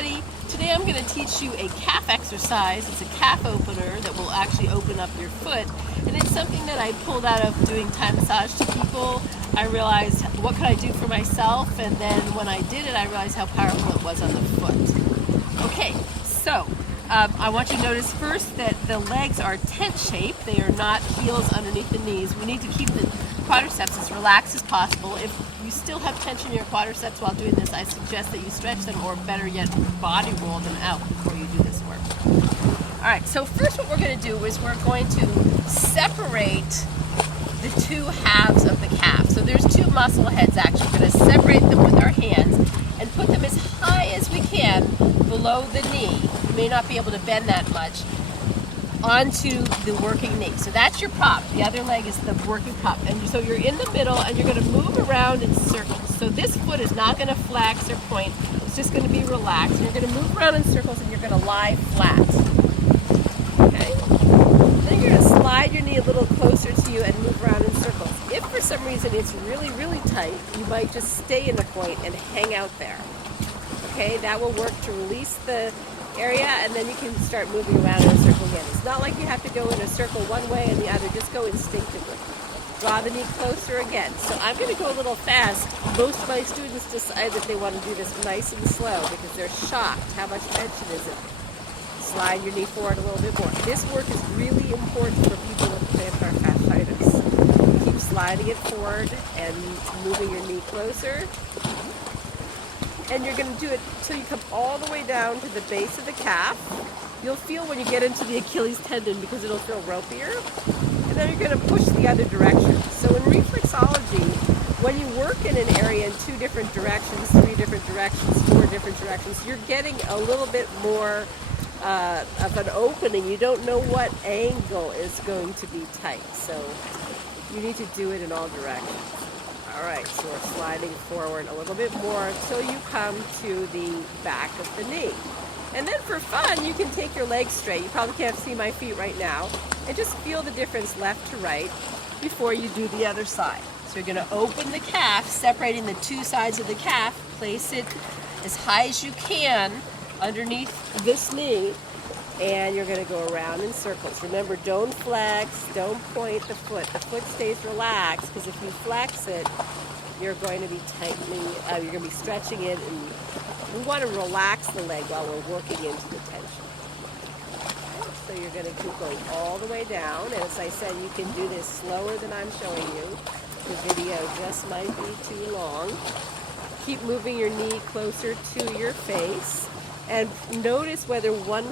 everybody. Today I'm going to teach you a calf exercise. It's a calf opener that will actually open up your foot. And it's something that I pulled out of doing Thai massage to people. I realized what could I do for myself, and then when I did it I realized how powerful it was on the foot. Okay, so I want you to notice first that the legs are tent shaped. They are not heels underneath the knees. We need to keep the quadriceps as relaxed as possible. If you still have tension in your quadriceps while doing this, I suggest that you stretch them, or better yet, body roll them out before you do this work. Alright, so first what we're going to do is we're going to separate the two halves of the calf. So there's two muscle heads actually. We're going to separate them with our hands and put them as high as we can below the knee. You may not be able to bend that much, onto the working knee. So that's your prop. The other leg is the working prop. And so you're in the middle and you're going to move around in circles. So this foot is not going to flex or point. It's just going to be relaxed. And you're going to move around in circles and you're going to lie flat. Okay? Then you're going to slide your knee a little closer to you and move around in circles. If for some reason it's really, really tight, you might just stay in a point and hang out there. Okay? That will work to release the area, and then you can start moving around in a circle again. It's not like you have to go in a circle one way and the other. Just go instinctively. Draw the knee closer again. So I'm going to go a little fast. Most of my students decide that they want to do this nice and slow because they're shocked. How much tension is it? Slide your knee forward a little bit more. This work is really important for people with plantar fasciitis. Keep sliding it forward and moving your knee closer. And you're going to do it until you come all the way down to the base of the calf. You'll feel when you get into the Achilles tendon because it'll feel ropier. And then you're going to push the other direction. So in reflexology, when you work in an area in 2 different directions, 3 different directions, 4 different directions, you're getting a little bit more of an opening. You don't know what angle is going to be tight. So you need to do it in all directions. Alright, so we're sliding forward a little bit more until you come to the back of the knee. And then for fun, you can take your legs straight. You probably can't see my feet right now. And just feel the difference left to right before you do the other side. So you're going to open the calf, separating the 2 sides of the calf. Place it as high as you can underneath this knee. And you're going to go around in circles. Remember, don't flex, don't point the foot. The foot stays relaxed, because if you flex it, you're going to be tightening, you're going to be stretching it, and we want to relax the leg while we're working into the tension. So you're going to keep going all the way down, and as I said, you can do this slower than I'm showing you. The video just might be too long. Keep moving your knee closer to your face. And notice whether one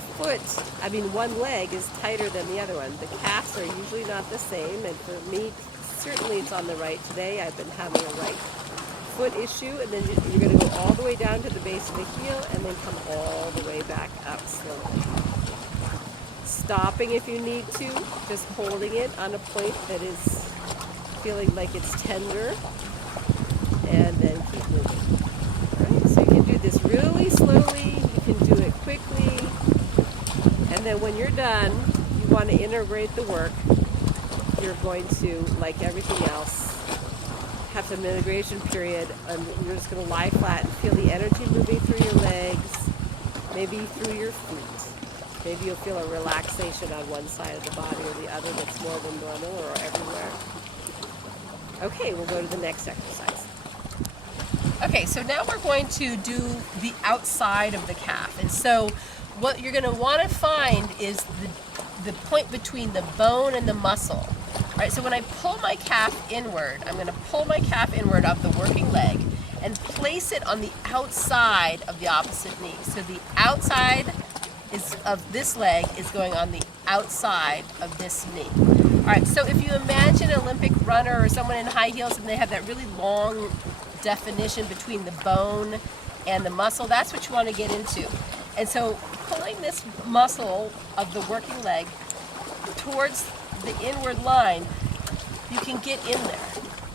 leg is tighter than the other one. The calves are usually not the same, and for me, certainly it's on the right today. I've been having a right foot issue, and then you're going to go all the way down to the base of the heel, and then come all the way back up slowly. Stopping if you need to, just holding it on a point that is feeling like it's tender, and then keep moving. All right, so you can do this really slowly. You can do it quickly, and then when you're done, you want to integrate the work. You're going to, like everything else, have some integration period, and you're just going to lie flat and feel the energy moving through your legs, maybe through your feet. Maybe you'll feel a relaxation on one side of the body or the other that's more than normal, or everywhere. Okay, we'll go to the next exercise. Okay, so now we're going to do the outside of the calf. And so what you're going to want to find is the point between the bone and the muscle. All right, so when I pull my calf inward, I'm going to pull my calf inward of the working leg and place it on the outside of the opposite knee. So the outside of this leg is going on the outside of this knee. All right, so if you imagine an Olympic runner or someone in high heels and they have that really long definition between the bone and the muscle, that's what you want to get into. And so pulling this muscle of the working leg towards the inward line, you can get in there.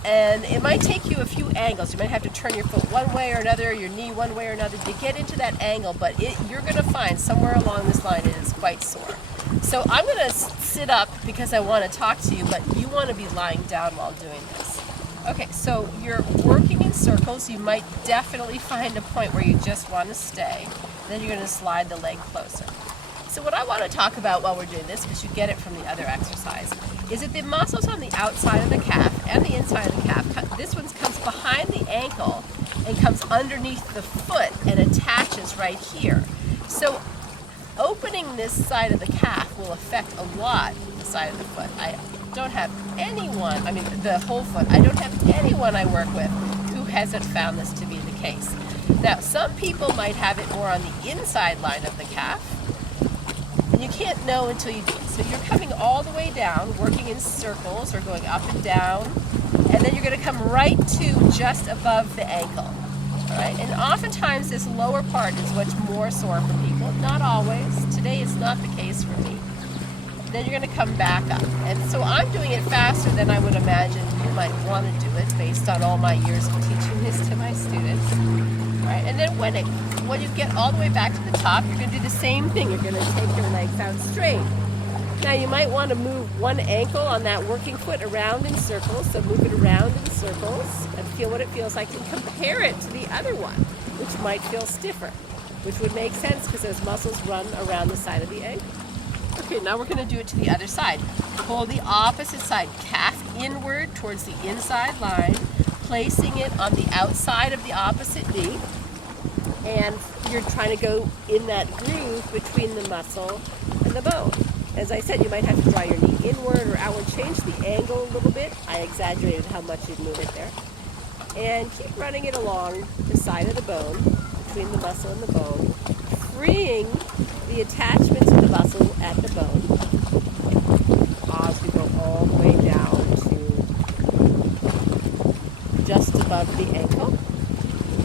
And it might take you a few angles. You might have to turn your foot one way or another, your knee one way or another to get into that angle, but you're going to find somewhere along this line it is quite sore. So I'm going to sit up because I want to talk to you, but you want to be lying down while doing this. Okay, so you're working in in circles, you might definitely find a point where you just want to stay. Then you're going to slide the leg closer. So what I want to talk about while we're doing this, because you get it from the other exercise, is that the muscles on the outside of the calf and the inside of the calf, this one comes behind the ankle and comes underneath the foot and attaches right here. So opening this side of the calf will affect a lot the side of the foot. I don't have anyone, the whole foot, I don't have anyone I work with who hasn't found this to be the case. Now, some people might have it more on the inside line of the calf, and you can't know until you do it. So you're coming all the way down, working in circles or going up and down, and then you're going to come right to just above the ankle. All right? And oftentimes this lower part is what's more sore for people. Not always. Today it's not the case for me. Then you're going to come back up. And so I'm doing it faster than I would imagine you might want to do it based on all my years of teaching this to my students. All right? And then when you get all the way back to the top, you're going to do the same thing. You're going to take your legs out straight. Now you might want to move one ankle on that working foot around in circles, so move it around in circles and feel what it feels like and compare it to the other one, which might feel stiffer, which would make sense because those muscles run around the side of the ankle. Okay, now we're going to do it to the other side. Pull the opposite side, calf inward towards the inside line, placing it on the outside of the opposite knee, and you're trying to go in that groove between the muscle and the bone. As I said, you might have to draw your knee inward or outward, change the angle a little bit. I exaggerated how much you'd move it there. And keep running it along the side of the bone, between the muscle and the bone, freeing the attachment to the muscle at the bone. As we go all the way down to just above the ankle.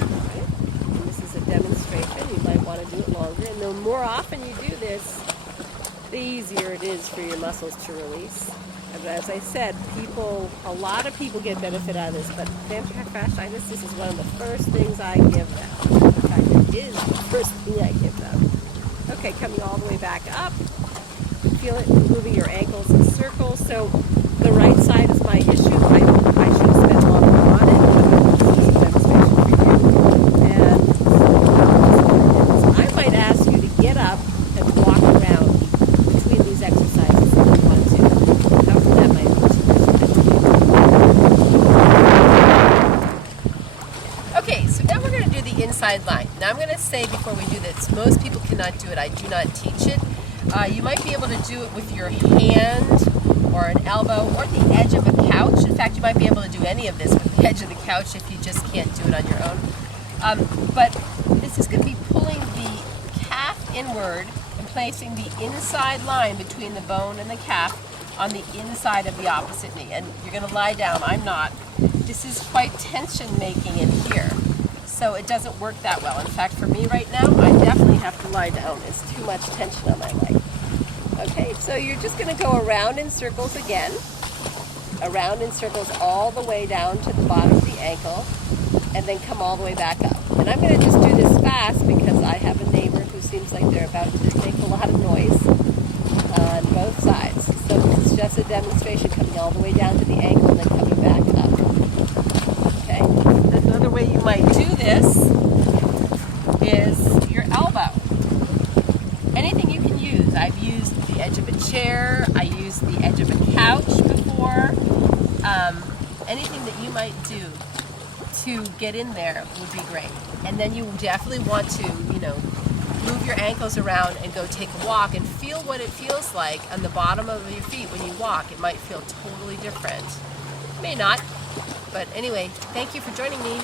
Right. And this is a demonstration. You might want to do it longer. And the more often you do this, the easier it is for your muscles to release. And as I said, a lot of people get benefit out of this, but plantar fasciitis, this is one of the first things I give them. In fact, it is the first thing I give them. Okay, coming all the way back up. Feel it moving your ankles in circles. So the right side is my issue. I should have spent longer on it. This is a demonstration for you. And so I might ask you to get up and walk around between these exercises if you want to. However, that might be. Okay, so now we're going to do the inside line. Now I'm going to say before we do this, most people cannot do it. I do not teach it. You might be able to do it with your hand or an elbow or the edge of a couch. In fact, you might be able to do any of this with the edge of the couch if you just can't do it on your own. But this is going to be pulling the calf inward and placing the inside line between the bone and the calf on the inside of the opposite knee. And you're going to lie down. I'm not. This is quite tension making in here. So it doesn't work that well. In fact, for me right now, I definitely have to lie down. It's too much tension on my leg. Okay, so you're just going to go around in circles again. Around in circles all the way down to the bottom of the ankle, and then come all the way back up. And I'm going to just do this fast because I have a neighbor who seems like they're about to make a lot of noise on both sides. So this is just a demonstration, coming all the way down to the ankle and then coming back up. Okay? Another way you might do this is your elbow. Anything you can use. I've used the edge of a chair. I used the edge of a couch before. Anything that you might do to get in there would be great. And then you definitely want to, move your ankles around and go take a walk and feel what it feels like on the bottom of your feet when you walk. It might feel totally different. It may not. But anyway, thank you for joining me.